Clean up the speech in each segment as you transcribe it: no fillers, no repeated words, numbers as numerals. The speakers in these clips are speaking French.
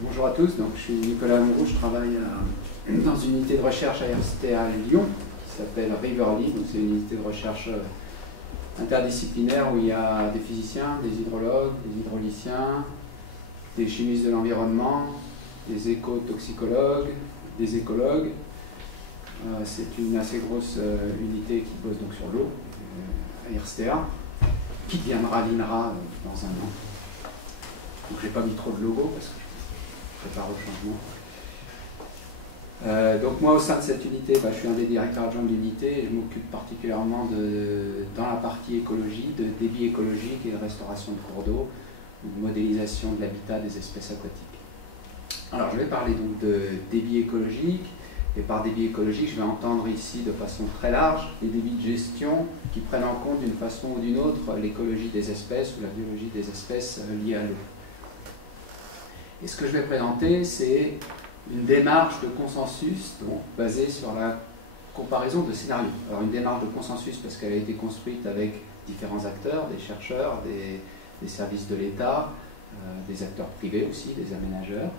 Bonjour à tous, donc, je suis Nicolas Amouroux, je travaille dans une unité de recherche à RCTA Lyon qui s'appelle Riverly. C'est une unité de recherche interdisciplinaire où il y a des physiciens, des hydrologues, des hydrauliciens, des chimistes de l'environnement, des écotoxicologues, des écologues. C'est une assez grosse unité qui bosse donc sur l'eau à RCTA, qui deviendra l'INRA dans un an. Donc j'ai pas mis trop de logo parce que je prépare au changement. Donc moi au sein de cette unité, je suis un des directeurs adjoints de l'unité et je m'occupe particulièrement dans la partie écologie, de débit écologique et de restauration de cours d'eau, de modélisation de l'habitat des espèces aquatiques. Alors je vais parler donc de débit écologique, et par débit écologique je vais entendre ici de façon très large les débits de gestion qui prennent en compte d'une façon ou d'une autre l'écologie des espèces ou la biologie des espèces liées à l'eau. Et ce que je vais présenter, c'est une démarche de consensus basée sur la comparaison de scénarios. Alors une démarche de consensus parce qu'elle a été construite avec différents acteurs, des chercheurs, des services de l'État, des acteurs privés aussi, des aménageurs.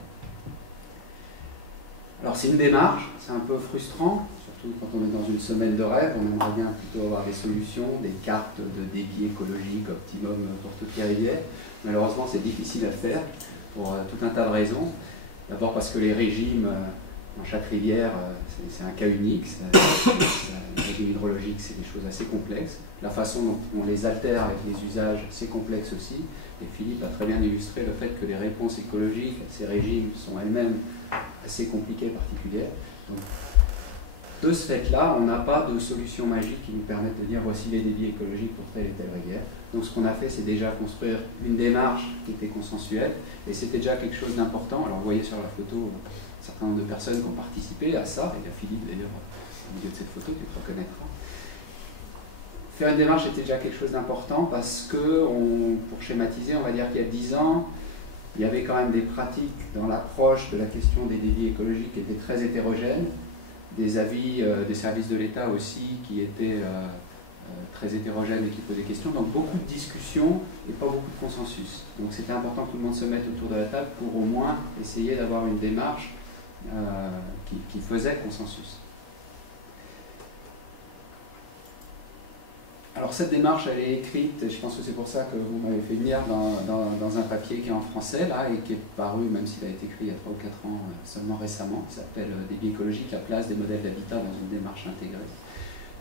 Alors c'est une démarche, c'est un peu frustrant, surtout quand on est dans une semaine de rêve, on aimerait bien plutôt avoir des solutions, des cartes de débit écologique optimum pour toutes les rivières. Malheureusement c'est difficile à faire pour tout un tas de raisons. D'abord parce que les régimes dans chaque rivière, c'est un cas unique. Le régime hydrologique, c'est des choses assez complexes. La façon dont on les altère avec les usages, c'est complexe aussi. Et Philippe a très bien illustré le fait que les réponses écologiques à ces régimes sont elles-mêmes assez compliquées et particulières. Donc, de ce fait-là, on n'a pas de solution magique qui nous permette de dire voici les débits écologiques pour telle et telle rivière. Donc ce qu'on a fait, c'est déjà construire une démarche qui était consensuelle, et c'était déjà quelque chose d'important. Alors vous voyez sur la photo un certain nombre de personnes qui ont participé à ça, il y a Philippe d'ailleurs au milieu de cette photo, tu te reconnaîtras. Faire une démarche était déjà quelque chose d'important parce que, pour schématiser, on va dire qu'il y a 10 ans, il y avait quand même des pratiques dans l'approche de la question des débits écologiques qui étaient très hétérogènes, des avis des services de l'État aussi qui étaient très hétérogènes et qui posaient des questions, donc beaucoup de discussions et pas beaucoup de consensus. Donc c'était important que tout le monde se mette autour de la table pour au moins essayer d'avoir une démarche qui faisait consensus. Alors cette démarche, elle est écrite, et je pense que c'est pour ça que vous m'avez fait venir dans un papier qui est en français, là, et qui est paru, même s'il a été écrit il y a 3 ou 4 ans seulement récemment, qui s'appelle Débit écologique, la place des modèles d'habitat dans une démarche intégrée.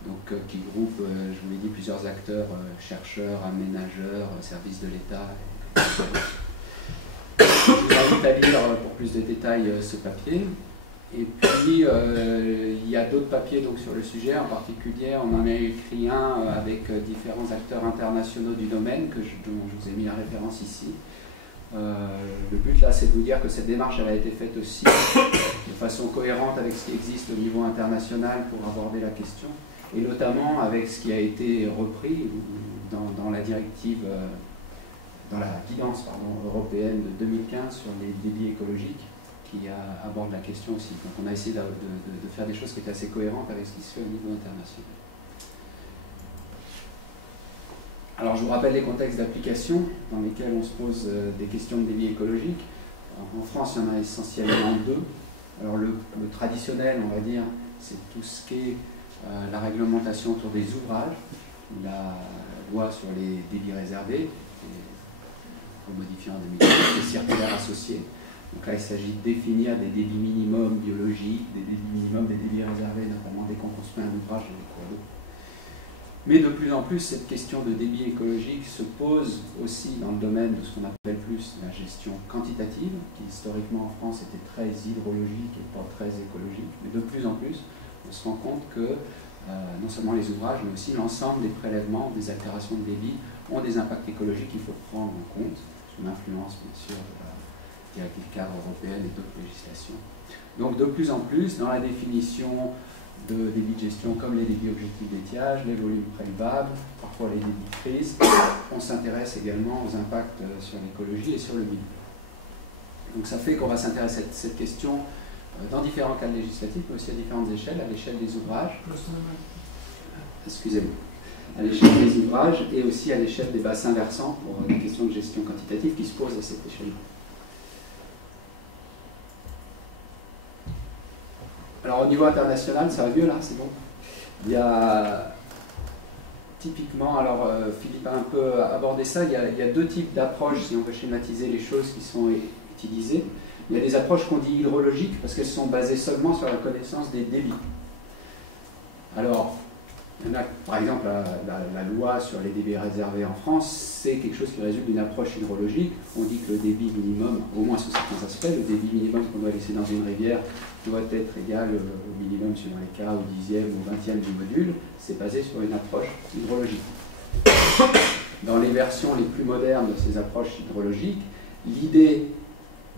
Donc qui groupe, je vous l'ai dit, plusieurs acteurs, chercheurs, aménageurs, services de l'État. Je vous invite à lire pour plus de détails ce papier. Et puis, il y a d'autres papiers donc, sur le sujet. En particulier, on en a écrit un avec différents acteurs internationaux du domaine, dont je vous ai mis la référence ici. Le but, là, c'est de vous dire que cette démarche elle a été faite aussi de façon cohérente avec ce qui existe au niveau international pour aborder la question, et notamment avec ce qui a été repris dans la directive, dans la guidance européenne de 2015 sur les débits écologiques, qui aborde la question aussi. Donc on a essayé de faire des choses qui étaient assez cohérentes avec ce qui se fait au niveau international. Alors je vous rappelle les contextes d'application dans lesquels on se pose des questions de débit écologique. Alors, en France, il y en a essentiellement deux. Alors le traditionnel, on va dire, c'est tout ce qui est la réglementation autour des ouvrages, la loi sur les débits réservés, modifiée en 2015, les circulaires associés. Donc là, il s'agit de définir des débits minimums biologiques, des débits minimums, des débits réservés, notamment dès qu'on construit un ouvrage et des cours d'eau. Mais de plus en plus, cette question de débit écologique se pose aussi dans le domaine de ce qu'on appelle plus la gestion quantitative, qui historiquement en France était très hydrologique et pas très écologique. Mais de plus en plus, on se rend compte que non seulement les ouvrages, mais aussi l'ensemble des prélèvements, des altérations de débit ont des impacts écologiques qu'il faut prendre en compte, sous l'influence bien sûr de la directive cadre européenne et d'autres législations. Donc de plus en plus, dans la définition de débits de gestion comme les débits objectifs d'étiage, les volumes prélevables, parfois les débits de crise, on s'intéresse également aux impacts sur l'écologie et sur le milieu. Donc ça fait qu'on va s'intéresser à cette question dans différents cadres législatifs, mais aussi à différentes échelles, à l'échelle des ouvrages. Excusez-moi. À l'échelle des ouvrages et aussi à l'échelle des bassins versants pour des questions de gestion quantitative qui se posent à cette échelle. Alors au niveau international, ça va mieux là, c'est bon. Il y a typiquement, alors Philippe a un peu abordé ça, il y a deux types d'approches, si on veut schématiser les choses qui sont utilisées. Il y a des approches qu'on dit hydrologiques parce qu'elles sont basées seulement sur la connaissance des débits. Alors, il y en a, par exemple, la loi sur les débits réservés en France, c'est quelque chose qui résulte d'une approche hydrologique. On dit que le débit minimum, au moins sous certains aspects, le débit minimum qu'on doit laisser dans une rivière doit être égal au minimum suivant les cas, au 10e ou 20e du module. C'est basé sur une approche hydrologique. Dans les versions les plus modernes de ces approches hydrologiques, l'idée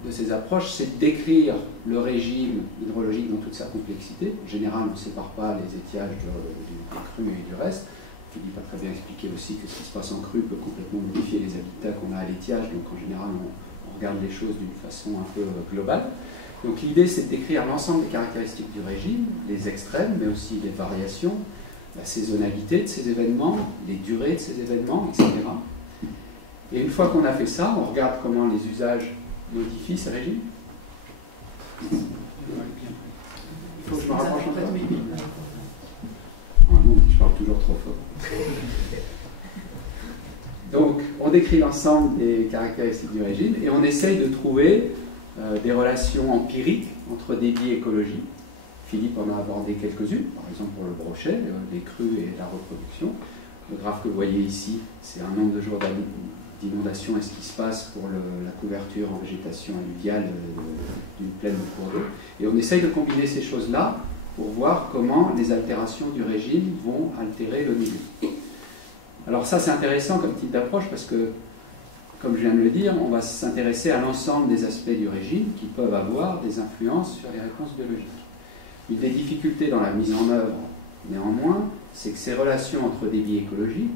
de ces approches, c'est de décrire le régime hydrologique dans toute sa complexité. En général, on ne sépare pas les étiages des crues et du reste. Philippe a très bien expliqué aussi que ce qui se passe en crue peut complètement modifier les habitats qu'on a à l'étiage, donc en général, on regarde les choses d'une façon un peu globale. Donc l'idée, c'est de décrire l'ensemble des caractéristiques du régime, les extrêmes, mais aussi les variations, la saisonnalité de ces événements, les durées de ces événements, etc. Et une fois qu'on a fait ça, on regarde comment les usages modifient ce régime. Il faut que je me rapproche un peu. Ah non, je parle toujours trop fort. Donc, on décrit l'ensemble des caractéristiques du régime et on essaye de trouver des relations empiriques entre débit et écologie. Philippe en a abordé quelques-unes, par exemple pour le brochet, les crues et la reproduction. Le graphe que vous voyez ici, c'est un nombre de jours d'inondation et ce qui se passe pour la couverture en végétation alluviale d'une plaine de cours d'eau. Et on essaye de combiner ces choses-là pour voir comment les altérations du régime vont altérer le milieu. Alors ça, c'est intéressant comme type d'approche parce que, comme je viens de le dire, on va s'intéresser à l'ensemble des aspects du régime qui peuvent avoir des influences sur les réponses biologiques. Une des difficultés dans la mise en œuvre, néanmoins, c'est que ces relations entre débit et écologie,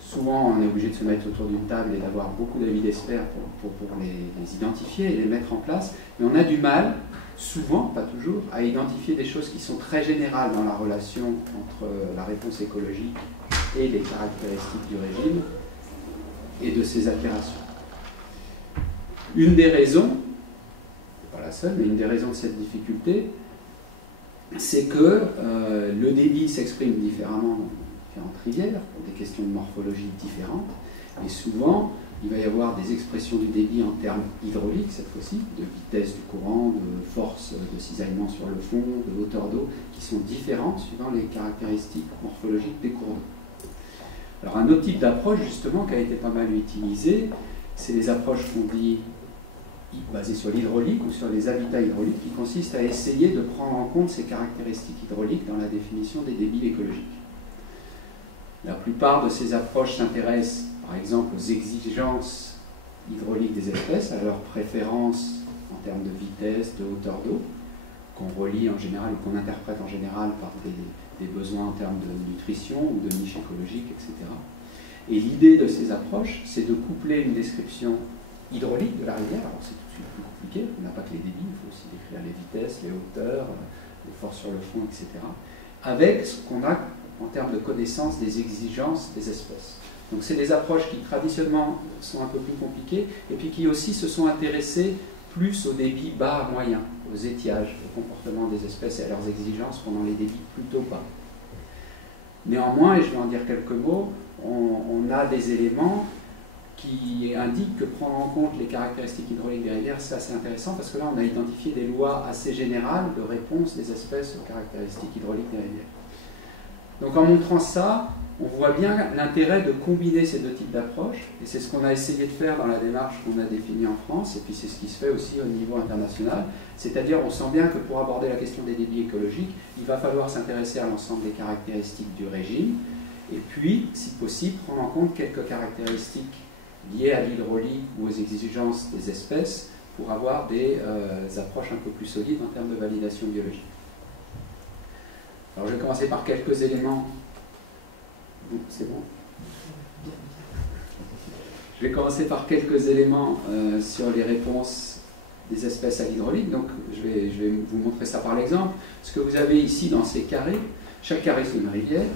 souvent on est obligé de se mettre autour d'une table et d'avoir beaucoup d'avis d'experts pour les identifier et les mettre en place, mais on a du mal, souvent, pas toujours, à identifier des choses qui sont très générales dans la relation entre la réponse écologique et les caractéristiques du régime et de ses altérations. Une des raisons, pas la seule, mais une des raisons de cette difficulté, c'est que le débit s'exprime différemment dans différentes rivières, pour des questions de morphologie différentes, et souvent, il va y avoir des expressions du débit en termes hydrauliques, cette fois-ci, de vitesse du courant, de force de cisaillement sur le fond, de hauteur d'eau, qui sont différentes suivant les caractéristiques morphologiques des cours d'eau. Alors un autre type d'approche, justement, qui a été pas mal utilisé, c'est les approches qu'on dit basées sur l'hydraulique ou sur les habitats hydrauliques, qui consistent à essayer de prendre en compte ces caractéristiques hydrauliques dans la définition des débits écologiques. La plupart de ces approches s'intéressent, par exemple, aux exigences hydrauliques des espèces, à leurs préférences en termes de vitesse, de hauteur d'eau, qu'on relie en général ou qu'on interprète en général par des besoins en termes de nutrition ou de niche écologique, etc. Et l'idée de ces approches, c'est de coupler une description hydraulique de la rivière, alors c'est tout de suite plus compliqué, on n'a pas que les débits, il faut aussi décrire les vitesses, les hauteurs, les forces sur le fond, etc., avec ce qu'on a en termes de connaissance des exigences des espèces. Donc c'est des approches qui traditionnellement sont un peu plus compliquées, et puis qui aussi se sont intéressées plus au débit bas à moyen, aux étiages, au comportement des espèces et à leurs exigences pendant les débits plutôt bas. Néanmoins, et je vais en dire quelques mots, on a des éléments qui indiquent que prendre en compte les caractéristiques hydrauliques des rivières, c'est assez intéressant, parce que là, on a identifié des lois assez générales de réponse des espèces aux caractéristiques hydrauliques des rivières. Donc en montrant ça, on voit bien l'intérêt de combiner ces deux types d'approches, et c'est ce qu'on a essayé de faire dans la démarche qu'on a définie en France, et puis c'est ce qui se fait aussi au niveau international, c'est-à-dire on sent bien que pour aborder la question des débits écologiques, il va falloir s'intéresser à l'ensemble des caractéristiques du régime, et puis, si possible, prendre en compte quelques caractéristiques liées à l'hydraulique ou aux exigences des espèces pour avoir des approches un peu plus solides en termes de validation biologique. Alors je vais commencer par quelques éléments. C'est bon. Je vais commencer par quelques éléments sur les réponses des espèces à l'hydraulique. Donc je vais vous montrer ça par l'exemple. Ce que vous avez ici dans ces carrés, chaque carré c'est une rivière,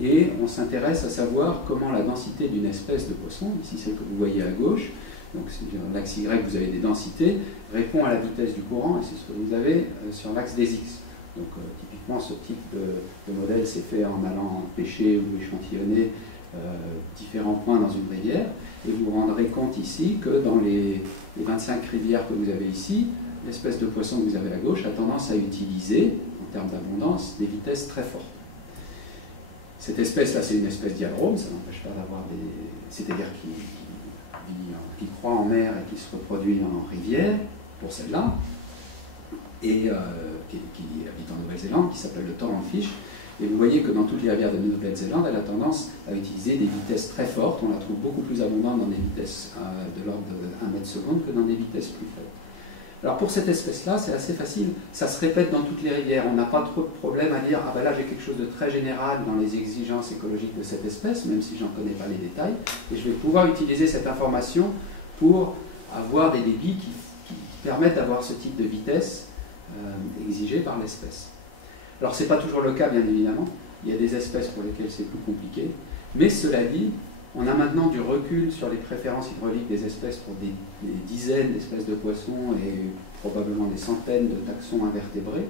et on s'intéresse à savoir comment la densité d'une espèce de poisson, ici celle que vous voyez à gauche, donc l'axe Y, vous avez des densités, répond à la vitesse du courant, et c'est ce que vous avez sur l'axe des X. Donc typiquement, ce type de modèle s'est fait en allant pêcher ou échantillonner différents points dans une rivière, et vous vous rendrez compte ici que dans les 25 rivières que vous avez ici, l'espèce de poisson que vous avez à gauche a tendance à utiliser, en termes d'abondance, des vitesses très fortes. Cette espèce-là, c'est une espèce diadrome, ça n'empêche pas d'avoir des... c'est-à-dire qui croît en mer et qui se reproduit en rivière, pour celle-là, et qui habite en Nouvelle-Zélande, qui s'appelle le torrentfish. Et vous voyez que dans toutes les rivières de Nouvelle-Zélande, elle a tendance à utiliser des vitesses très fortes. On la trouve beaucoup plus abondante dans des vitesses de l'ordre de 1 mètre seconde que dans des vitesses plus faibles. Alors pour cette espèce-là, c'est assez facile. Ça se répète dans toutes les rivières. On n'a pas trop de problème à dire « Ah ben là, j'ai quelque chose de très général dans les exigences écologiques de cette espèce, même si j'en connais pas les détails. Et je vais pouvoir utiliser cette information pour avoir des débits qui permettent d'avoir ce type de vitesse exigée par l'espèce. » Alors, ce n'est pas toujours le cas, bien évidemment. Il y a des espèces pour lesquelles c'est plus compliqué. Mais cela dit, on a maintenant du recul sur les préférences hydrauliques des espèces pour des dizaines d'espèces de poissons et probablement des centaines de taxons invertébrés.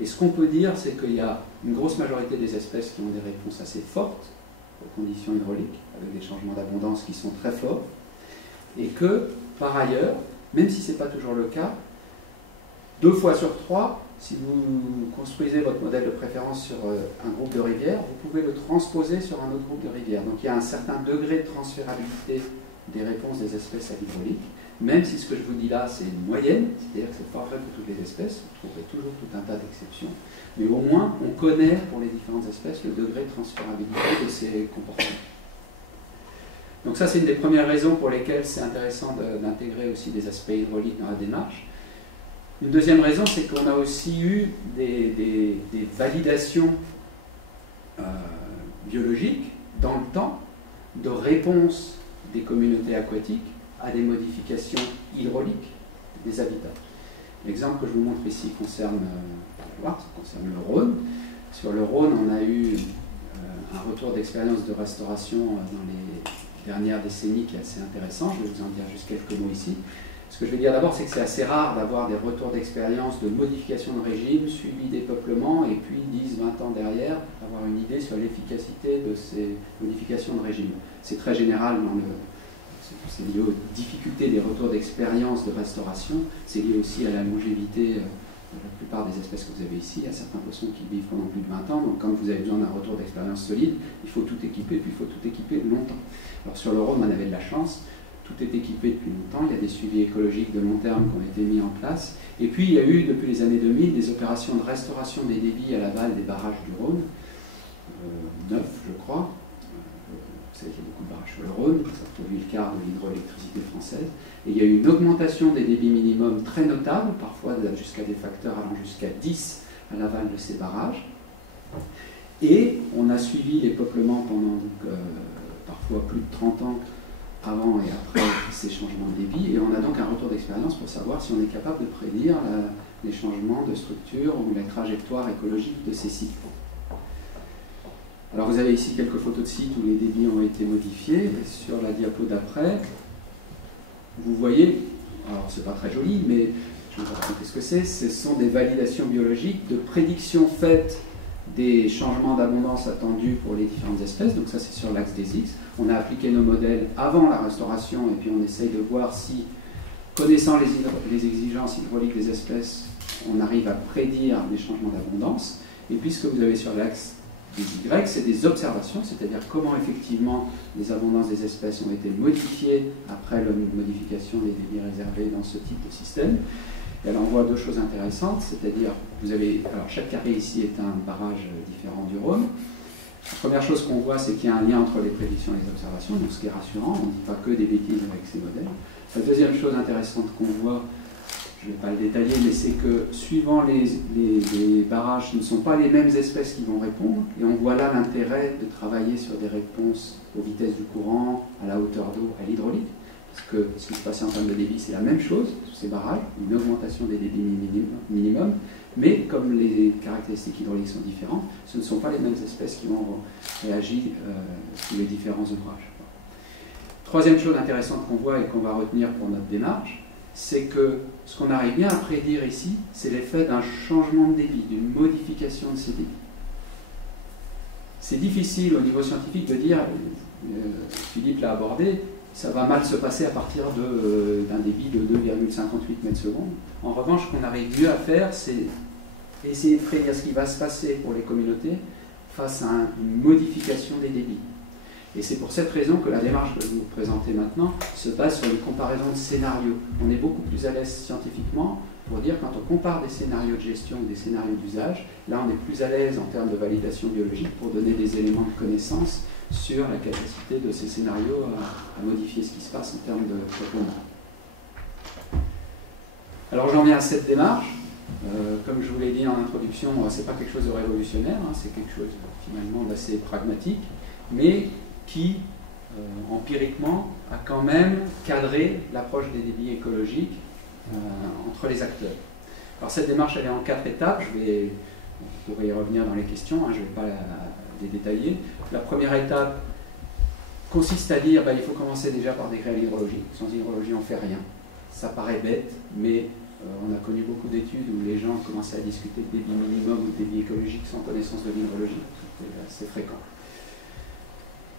Et ce qu'on peut dire, c'est qu'il y a une grosse majorité des espèces qui ont des réponses assez fortes aux conditions hydrauliques, avec des changements d'abondance qui sont très forts. Et que, par ailleurs, même si ce n'est pas toujours le cas, 2 fois sur 3, si vous construisez votre modèle de préférence sur un groupe de rivières, vous pouvez le transposer sur un autre groupe de rivières. Donc il y a un certain degré de transférabilité des réponses des espèces à l'hydraulique, même si ce que je vous dis là, c'est une moyenne, c'est-à-dire que ce n'est pas vrai pour toutes les espèces, vous trouverez toujours tout un tas d'exceptions, mais au moins on connaît pour les différentes espèces le degré de transférabilité de ces comportements. Donc ça, c'est une des premières raisons pour lesquelles c'est intéressant d'intégrer aussi des aspects hydrauliques dans la démarche. Une deuxième raison, c'est qu'on a aussi eu des validations biologiques dans le temps de réponse des communautés aquatiques à des modifications hydrauliques des habitats. L'exemple que je vous montre ici concerne le Rhône. Sur le Rhône, on a eu un retour d'expérience de restauration dans les dernières décennies qui est assez intéressant. Je vais vous en dire juste quelques mots ici. Ce que je vais dire d'abord, c'est que c'est assez rare d'avoir des retours d'expérience de modification de régime, suivi des peuplements, et puis 10-20 ans derrière, avoir une idée sur l'efficacité de ces modifications de régime. C'est très général, c'est lié aux difficultés des retours d'expérience de restauration, c'est lié aussi à la longévité de la plupart des espèces que vous avez ici. Il y a certains poissons qui vivent pendant plus de 20 ans, donc quand vous avez besoin d'un retour d'expérience solide, il faut tout équiper, puis il faut tout équiper longtemps. Alors sur le Rhône, on avait de la chance. Tout est équipé depuis longtemps, il y a des suivis écologiques de long terme qui ont été mis en place. Et puis il y a eu, depuis les années 2000, des opérations de restauration des débits à l'aval des barrages du Rhône, 9 je crois. Vous savez qu'il y a beaucoup de barrages sur le Rhône, ça produit le quart de l'hydroélectricité française. Et il y a eu une augmentation des débits minimums très notable, parfois jusqu'à des facteurs allant jusqu'à 10 à l'aval de ces barrages. Et on a suivi les peuplements pendant parfois plus de 30 ans avant et après ces changements de débit, et on a donc un retour d'expérience pour savoir si on est capable de prédire les changements de structure ou la trajectoire écologique de ces sites. Alors vous avez ici quelques photos de sites où les débits ont été modifiés, et sur la diapo d'après, vous voyez, alors c'est pas très joli, mais je vais vous raconter ce que c'est, ce sont des validations biologiques de prédictions faites des changements d'abondance attendus pour les différentes espèces. Donc ça, c'est sur l'axe des X. On a appliqué nos modèles avant la restauration et puis on essaye de voir si, connaissant les exigences hydrauliques des espèces, on arrive à prédire les changements d'abondance. Et puis ce que vous avez sur l'axe des Y, c'est des observations, c'est-à-dire comment effectivement les abondances des espèces ont été modifiées après la modification des débits réservés dans ce type de système. Et alors on voit 2 choses intéressantes, c'est-à-dire, alors chaque carré ici est un barrage différent du Rhône. La première chose qu'on voit, c'est qu'il y a un lien entre les prédictions et les observations, donc ce qui est rassurant, on ne dit pas que des bêtises avec ces modèles. La deuxième chose intéressante qu'on voit, je ne vais pas le détailler, mais c'est que suivant les barrages, ce ne sont pas les mêmes espèces qui vont répondre, et on voit là l'intérêt de travailler sur des réponses aux vitesses du courant, à la hauteur d'eau, à l'hydraulique. Parce que ce qui se passait en termes de débit, c'est la même chose sur ces barrages, une augmentation des débits minimum, mais comme les caractéristiques hydrauliques sont différentes, ce ne sont pas les mêmes espèces qui vont réagir sous les différents ouvrages. Troisième chose intéressante qu'on voit et qu'on va retenir pour notre démarche, c'est que ce qu'on arrive bien à prédire ici, c'est l'effet d'un changement de débit, d'une modification de ces débits. C'est difficile au niveau scientifique de dire, Philippe l'a abordé, ça va mal se passer à partir d'un débit de 2,58 mètres secondes. En revanche, ce qu'on arrive mieux à faire, c'est essayer de prédire ce qui va se passer pour les communautés face à une modification des débits. Et c'est pour cette raison que la démarche que je vais vous présenter maintenant se base sur une comparaison de scénarios. On est beaucoup plus à l'aise scientifiquement pour dire quand on compare des scénarios de gestion ou des scénarios d'usage, là on est plus à l'aise en termes de validation biologique pour donner des éléments de connaissance sur la capacité de ces scénarios à modifier ce qui se passe en termes de traitement. Alors j'en viens à cette démarche. Comme je vous l'ai dit en introduction, c'est pas quelque chose de révolutionnaire, hein, c'est quelque chose finalement d'assez pragmatique, mais qui, empiriquement, a quand même cadré l'approche des débits écologiques entre les acteurs. Alors cette démarche, elle est en 4 étapes, on pourrait y revenir dans les questions, hein, je ne vais pas les détailler. La première étape consiste à dire il faut commencer déjà par décrire l'hydrologie. Sans hydrologie, on ne fait rien. Ça paraît bête, mais on a connu beaucoup d'études où les gens commençaient à discuter de débit minimum ou de débit écologique sans connaissance de l'hydrologie. C'est assez fréquent.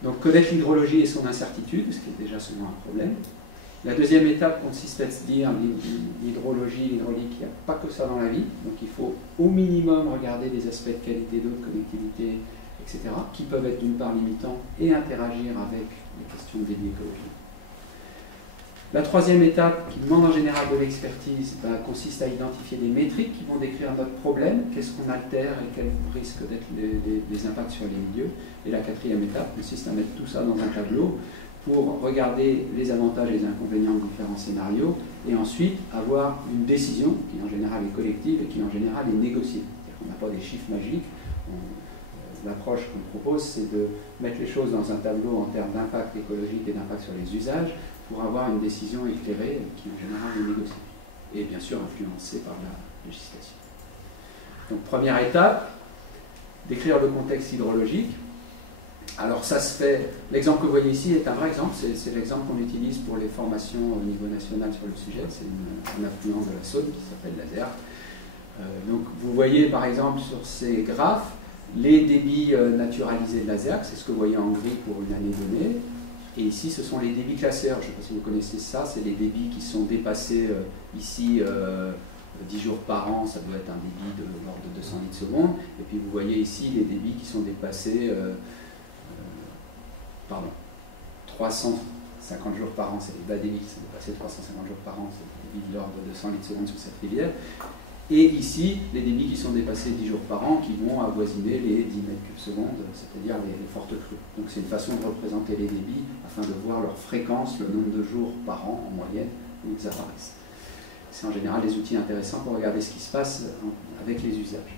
Donc connaître l'hydrologie et son incertitude, ce qui est déjà souvent un problème. La deuxième étape consiste à se dire l'hydrologie, l'hydraulique, il n'y a pas que ça dans la vie, donc il faut au minimum regarder des aspects de qualité d'eau, de connectivité, etc., qui peuvent être d'une part limitants et interagir avec les questions de débit écologique. La troisième étape, qui demande en général de l'expertise, consiste à identifier des métriques qui vont décrire notre problème, qu'est-ce qu'on altère et quels risquent d'être les impacts sur les milieux. Et la quatrième étape consiste à mettre tout ça dans un tableau pour regarder les avantages et les inconvénients de différents scénarios et ensuite avoir une décision qui en général est collective et qui en général est négociée. C'est-à-dire qu'on n'a pas des chiffres magiques. L'approche qu'on propose, c'est de mettre les choses dans un tableau en termes d'impact écologique et d'impact sur les usages pour avoir une décision éclairée qui en général est négociée et bien sûr influencée par la législation. Donc première étape, décrire le contexte hydrologique. Alors ça se fait, l'exemple que vous voyez ici est un vrai exemple, c'est l'exemple qu'on utilise pour les formations au niveau national sur le sujet, c'est un affluent de la Saône qui s'appelle la ZERC. Donc vous voyez par exemple sur ces graphes les débits naturalisés de la ZERC, c'est ce que vous voyez en gris pour une année donnée. Et ici, ce sont les débits classeurs. Je ne sais pas si vous connaissez ça, c'est les débits qui sont dépassés ici 10 jours par an, ça doit être un débit de l'ordre de 200 litres secondes. Et puis vous voyez ici les débits qui sont dépassés 350 jours par an, c'est les bas débits qui sont dépassés 350 jours par an, c'est les débits de l'ordre de 200 litres secondes sur cette rivière. Et ici, les débits qui sont dépassés 10 jours par an qui vont avoisiner les 10 mètres cubes secondes, c'est-à-dire les fortes crues. Donc c'est une façon de représenter les débits afin de voir leur fréquence, le nombre de jours par an en moyenne où ils apparaissent. C'est en général des outils intéressants pour regarder ce qui se passe avec les usages.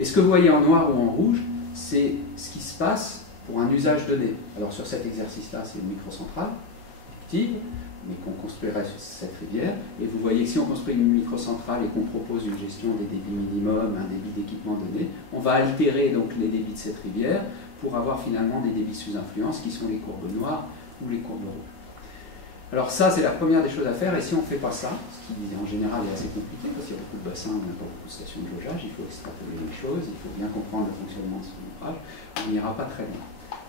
Et ce que vous voyez en noir ou en rouge, c'est ce qui se passe pour un usage donné. Alors sur cet exercice-là, c'est une microcentrale fictive, mais qu'on construirait sur cette rivière. Et vous voyez que si on construit une microcentrale et qu'on propose une gestion des débits minimums, un débit d'équipement donné, on va altérer donc les débits de cette rivière pour avoir finalement des débits sous influence qui sont les courbes noires ou les courbes rouges. Alors ça, c'est la première des choses à faire, et si on ne fait pas ça, ce qui en général est assez compliqué, parce qu'il y a beaucoup de bassins, on n'a pas beaucoup de stations de jaugeage, il faut extrapoler les choses, il faut bien comprendre le fonctionnement de son ouvrage, on n'ira pas très loin.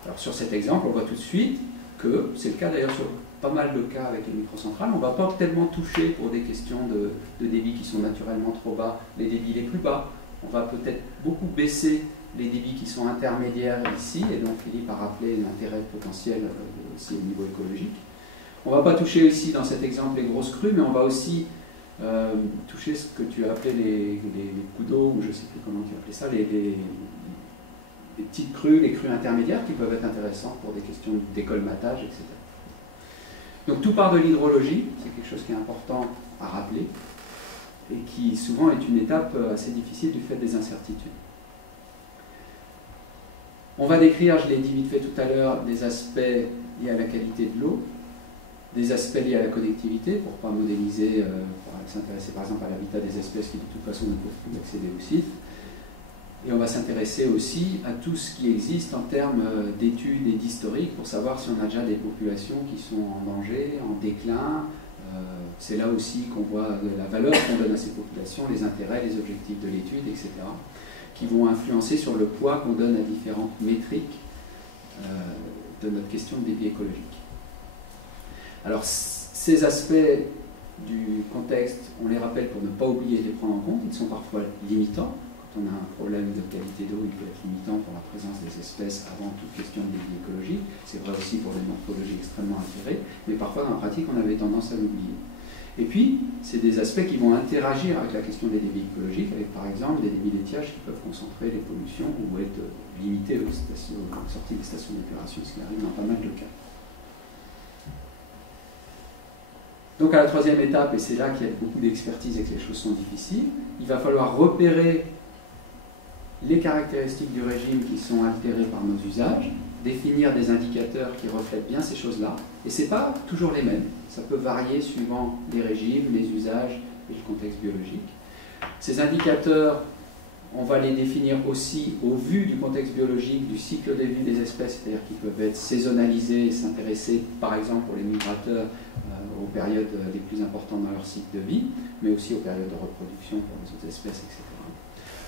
Alors sur cet exemple, on voit tout de suite que, c'est le cas d'ailleurs sur pas mal de cas avec les microcentrales, on ne va pas tellement toucher pour des questions de débits qui sont naturellement trop bas, les débits les plus bas. On va peut-être beaucoup baisser les débits qui sont intermédiaires ici, et donc Philippe a rappelé l'intérêt potentiel aussi au niveau écologique. On ne va pas toucher ici dans cet exemple les grosses crues, mais on va aussi toucher ce que tu as appelé les coups d'eau, ou je ne sais plus comment tu appelais ça, les petites crues, les crues intermédiaires qui peuvent être intéressantes pour des questions d'écolmatage, etc. Donc tout part de l'hydrologie, c'est quelque chose qui est important à rappeler et qui souvent est une étape assez difficile du fait des incertitudes. On va décrire, je l'ai dit vite fait tout à l'heure, des aspects liés à la qualité de l'eau, des aspects liés à la connectivité pour ne pas modéliser, pour s'intéresser par exemple à l'habitat des espèces qui de toute façon ne peuvent plus accéder au site. Et on va s'intéresser aussi à tout ce qui existe en termes d'études et d'historique pour savoir si on a déjà des populations qui sont en danger, en déclin. C'est là aussi qu'on voit la valeur qu'on donne à ces populations, les intérêts, les objectifs de l'étude, etc., qui vont influencer sur le poids qu'on donne à différentes métriques de notre question de débit écologique. Alors, ces aspects du contexte, on les rappelle pour ne pas oublier de les prendre en compte. Ils sont parfois limitants. Quand on a un problème de qualité d'eau, il peut être limitant pour la présence des espèces avant toute question de débit écologique. C'est vrai aussi pour des morphologies extrêmement altérées, mais parfois dans la pratique, on avait tendance à l'oublier. Et puis, c'est des aspects qui vont interagir avec la question des débits écologiques, avec par exemple des débits d'étiage qui peuvent concentrer les pollutions ou être limités aux sorties des stations d'épuration, ce qui arrive dans pas mal de cas. Donc à la troisième étape, et c'est là qu'il y a beaucoup d'expertise et que les choses sont difficiles, il va falloir repérer les caractéristiques du régime qui sont altérées par nos usages, définir des indicateurs qui reflètent bien ces choses-là, et ce n'est pas toujours les mêmes, ça peut varier suivant les régimes, les usages et le contexte biologique. Ces indicateurs, on va les définir aussi au vu du contexte biologique, du cycle de vie des espèces, c'est-à-dire qu'ils peuvent être saisonnalisés et s'intéresser, par exemple pour les migrateurs, aux périodes les plus importantes dans leur cycle de vie, mais aussi aux périodes de reproduction pour les autres espèces, etc.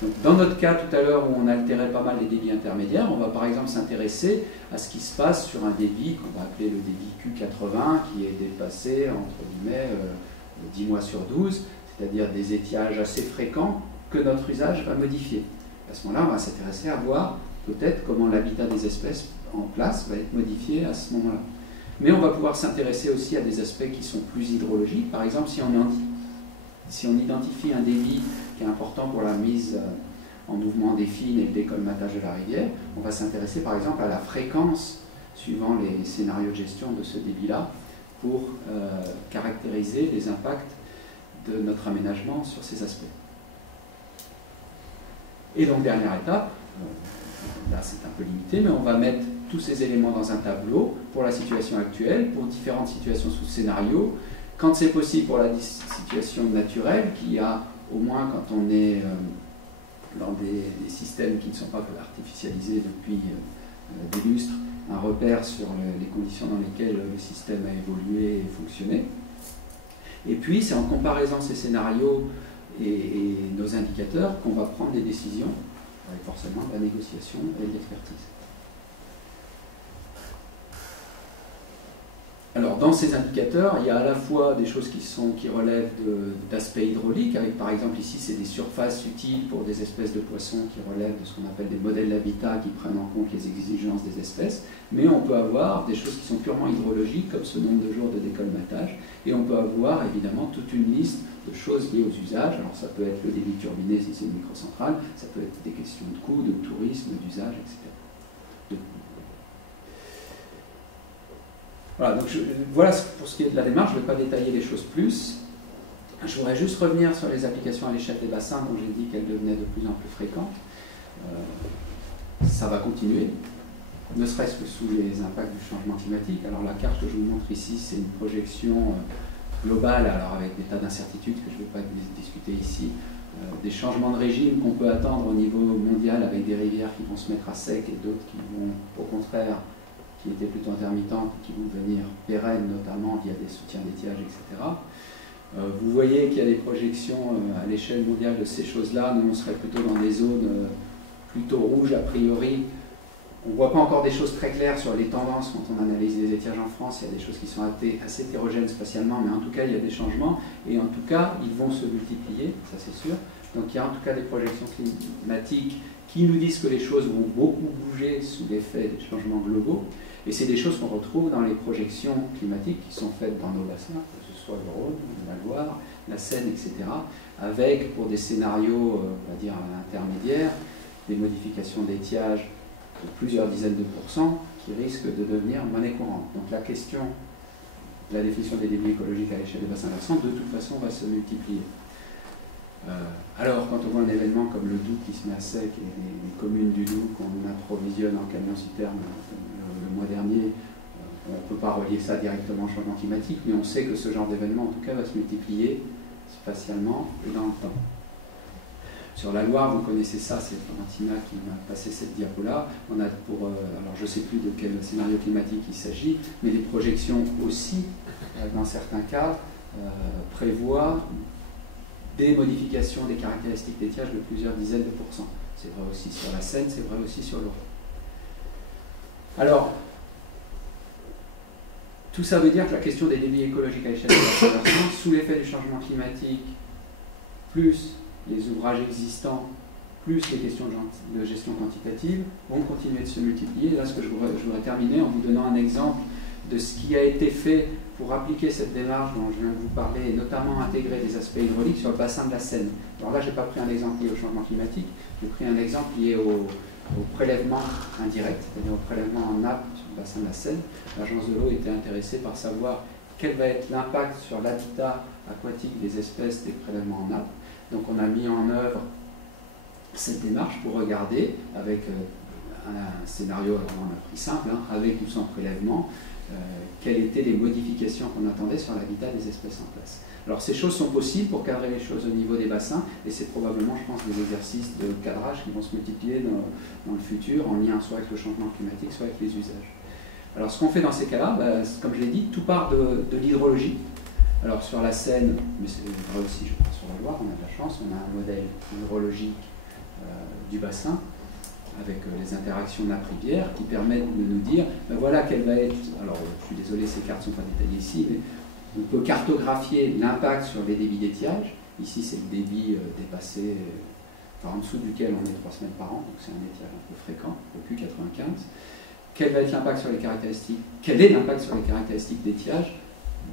Donc, dans notre cas tout à l'heure où on altérait pas mal les débits intermédiaires, on va par exemple s'intéresser à ce qui se passe sur un débit qu'on va appeler le débit Q80, qui est dépassé entre guillemets 10 mois sur 12, c'est-à-dire des étiages assez fréquents que notre usage va modifier. À ce moment-là, on va s'intéresser à voir peut-être comment l'habitat des espèces en place va être modifié à ce moment-là. Mais on va pouvoir s'intéresser aussi à des aspects qui sont plus hydrologiques. Par exemple, si on identifie un débit qui est important pour la mise en mouvement des fines et le décolmatage de la rivière, on va s'intéresser par exemple à la fréquence suivant les scénarios de gestion de ce débit-là pour caractériser les impacts de notre aménagement sur ces aspects. Et donc, dernière étape, là c'est un peu limité, mais on va mettre tous ces éléments dans un tableau pour la situation actuelle, pour différentes situations sous scénario, quand c'est possible pour la situation naturelle, qui a au moins quand on est dans des systèmes qui ne sont pas artificialisés depuis des lustres, un repère sur les conditions dans lesquelles le système a évolué et fonctionné. Et puis c'est en comparaison ces scénarios et nos indicateurs qu'on va prendre des décisions, avec forcément de la négociation et de l'expertise. Alors, dans ces indicateurs, il y a à la fois des choses qui relèvent d'aspects hydrauliques, avec par exemple ici, c'est des surfaces utiles pour des espèces de poissons qui relèvent de ce qu'on appelle des modèles d'habitat qui prennent en compte les exigences des espèces, mais on peut avoir des choses qui sont purement hydrologiques, comme ce nombre de jours de décolmatage, et on peut avoir évidemment toute une liste de choses liées aux usages. Alors, ça peut être le débit turbiné si c'est une microcentrale, ça peut être des questions de coût, de tourisme, d'usage, etc. Voilà, donc voilà pour ce qui est de la démarche, je ne vais pas détailler les choses plus. Je voudrais juste revenir sur les applications à l'échelle des bassins dont j'ai dit qu'elles devenaient de plus en plus fréquentes. Ça va continuer, ne serait-ce que sous les impacts du changement climatique. Alors la carte que je vous montre ici, c'est une projection globale, alors avec des tas d'incertitudes que je ne vais pas discuter ici, des changements de régime qu'on peut attendre au niveau mondial avec des rivières qui vont se mettre à sec et d'autres qui vont au contraire qui étaient plutôt intermittentes, qui vont devenir pérennes, notamment via des soutiens d'étiage, etc. Vous voyez qu'il y a des projections à l'échelle mondiale de ces choses-là. Nous, on serait plutôt dans des zones plutôt rouges a priori. On ne voit pas encore des choses très claires sur les tendances quand on analyse les étiages en France. Il y a des choses qui sont assez hétérogènes spatialement, mais en tout cas, il y a des changements. Et en tout cas, ils vont se multiplier, ça c'est sûr. Donc il y a en tout cas des projections climatiques qui nous disent que les choses vont beaucoup bouger sous l'effet des changements globaux. Et c'est des choses qu'on retrouve dans les projections climatiques qui sont faites dans nos bassins, que ce soit le Rhône, la Loire, la Seine, etc., avec, pour des scénarios, on va dire, intermédiaires, des modifications d'étiage de plusieurs dizaines de pourcents qui risquent de devenir monnaie courante. Donc la question de la définition des débits écologiques à l'échelle des bassins versants, de toute façon, va se multiplier. Alors, quand on voit un événement comme le Doubs qui se met à sec et les communes du Doubs qu'on approvisionne en camions-citernes le mois dernier, on ne peut pas relier ça directement au changement climatique, mais on sait que ce genre d'événement, en tout cas, va se multiplier spatialement et dans le temps. Sur la Loire, vous connaissez ça, c'est Florentina qui m'a passé cette diapo-là. On a alors je ne sais plus de quel scénario climatique il s'agit, mais les projections aussi, dans certains cas, prévoient des modifications des caractéristiques d'étiage de plusieurs dizaines de pourcents. C'est vrai aussi sur la Seine, c'est vrai aussi sur l'Eure. Alors, tout ça veut dire que la question des débits écologiques à l'échelle de la population, sous l'effet du changement climatique, plus les ouvrages existants, plus les questions de gestion quantitative, vont continuer de se multiplier. Et là, ce que je voudrais terminer en vous donnant un exemple de ce qui a été fait pour appliquer cette démarche dont je viens de vous parler, et notamment intégrer des aspects hydrauliques sur le bassin de la Seine. Alors là, je n'ai pas pris un exemple lié au changement climatique, j'ai pris un exemple lié au prélèvement indirect, c'est-à-dire au prélèvement en nappe sur le bassin de la Seine. L'Agence de l'eau était intéressée par savoir quel va être l'impact sur l'habitat aquatique des espèces des prélèvements en nappe. Donc on a mis en œuvre cette démarche pour regarder, avec un scénario, alors on a pris simple, hein, avec ou sans prélèvement, quelles étaient les modifications qu'on attendait sur l'habitat des espèces en place. Alors ces choses sont possibles pour cadrer les choses au niveau des bassins, et c'est probablement, je pense, des exercices de cadrage qui vont se multiplier dans le futur, en lien soit avec le changement climatique, soit avec les usages. Alors ce qu'on fait dans ces cas-là, comme je l'ai dit, tout part de l'hydrologie. Alors sur la Seine, mais c'est vrai aussi, je crois, sur la Loire, on a de la chance, on a un modèle hydrologique du bassin, avec les interactions nappe-rivière qui permettent de nous dire, voilà quelle va être, alors je suis désolé, ces cartes ne sont pas détaillées ici, mais on peut cartographier l'impact sur les débits d'étiage. Ici, c'est le débit dépassé, en dessous duquel on est 3 semaines par an, donc c'est un étiage un peu fréquent, au Q95. Quel va être l'impact sur les caractéristiques, quel est l'impact sur les caractéristiques d'étiage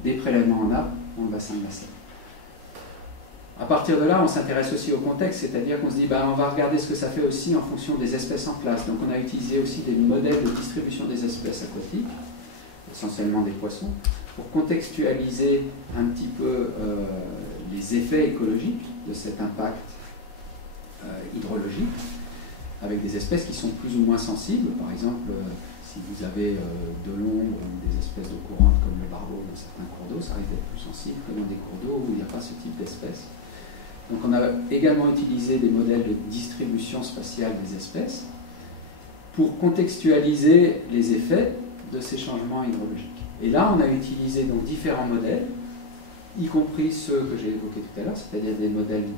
des prélèvements en nappe dans le bassin de la Seine? À partir de là, on s'intéresse aussi au contexte, c'est-à-dire qu'on se dit, on va regarder ce que ça fait aussi en fonction des espèces en place. Donc on a utilisé aussi des modèles de distribution des espèces aquatiques, essentiellement des poissons, pour contextualiser un petit peu les effets écologiques de cet impact hydrologique, avec des espèces qui sont plus ou moins sensibles. Par exemple, si vous avez de l'ombre ou des espèces d'eau courante comme le barbeau dans certains cours d'eau, ça risque d'être plus sensible que dans des cours d'eau où il n'y a pas ce type d'espèces. Donc on a également utilisé des modèles de distribution spatiale des espèces pour contextualiser les effets de ces changements hydrologiques. Et là, on a utilisé donc différents modèles, y compris ceux que j'ai évoqués tout à l'heure, c'est-à-dire des modèles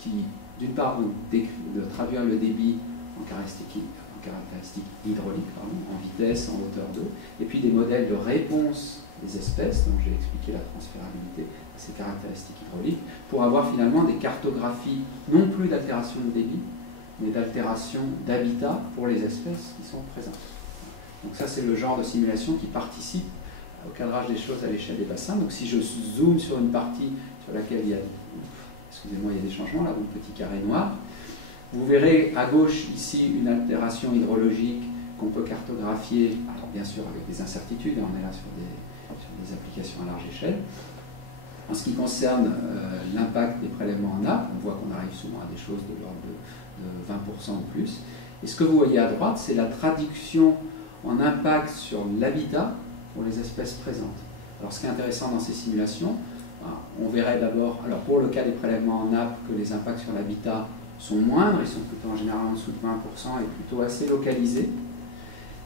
qui, d'une part, vont traduire le débit en caractéristiques hydrauliques, en vitesse, en hauteur d'eau, et puis des modèles de réponse des espèces, dont j'ai expliqué la transférabilité à ces caractéristiques hydrauliques, pour avoir finalement des cartographies non plus d'altération de débit, mais d'altération d'habitat pour les espèces qui sont présentes. Donc ça, c'est le genre de simulation qui participe au cadrage des choses à l'échelle des bassins. Donc si je zoome sur une partie sur laquelle il y a, excusez-moi, il y a des changements, là, un petit carré noir, vous verrez à gauche ici une altération hydrologique qu'on peut cartographier, alors bien sûr avec des incertitudes, on est là sur des applications à large échelle. En ce qui concerne l'impact des prélèvements en nappe, on voit qu'on arrive souvent à des choses de l'ordre de 20% ou plus. Et ce que vous voyez à droite, c'est la traduction en impact sur l'habitat pour les espèces présentes. Alors ce qui est intéressant dans ces simulations, on verrait d'abord, alors pour le cas des prélèvements en nappe, que les impacts sur l'habitat sont moindres, ils sont plutôt en général en dessous de 20% et plutôt assez localisés.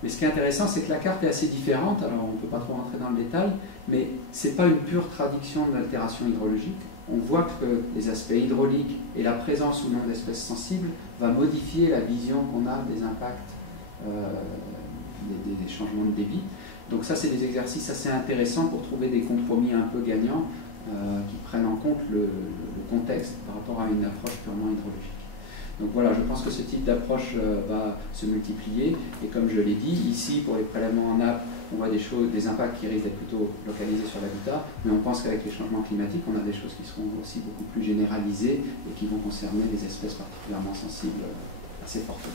Mais ce qui est intéressant, c'est que la carte est assez différente, alors on ne peut pas trop rentrer dans le détail, mais ce n'est pas une pure traduction de l'altération hydrologique. On voit que les aspects hydrauliques et la présence ou non d'espèces sensibles va modifier la vision qu'on a des impacts des changements de débit. Donc ça, c'est des exercices assez intéressants pour trouver des compromis un peu gagnants qui prennent en compte le contexte par rapport à une approche purement hydraulique. Donc voilà, je pense que ce type d'approche va se multiplier, et comme je l'ai dit, ici pour les prélèvements en nappe, on voit des choses, des impacts qui risquent d'être plutôt localisés sur l'habitat, mais on pense qu'avec les changements climatiques, on a des choses qui seront aussi beaucoup plus généralisées et qui vont concerner des espèces particulièrement sensibles assez fortement.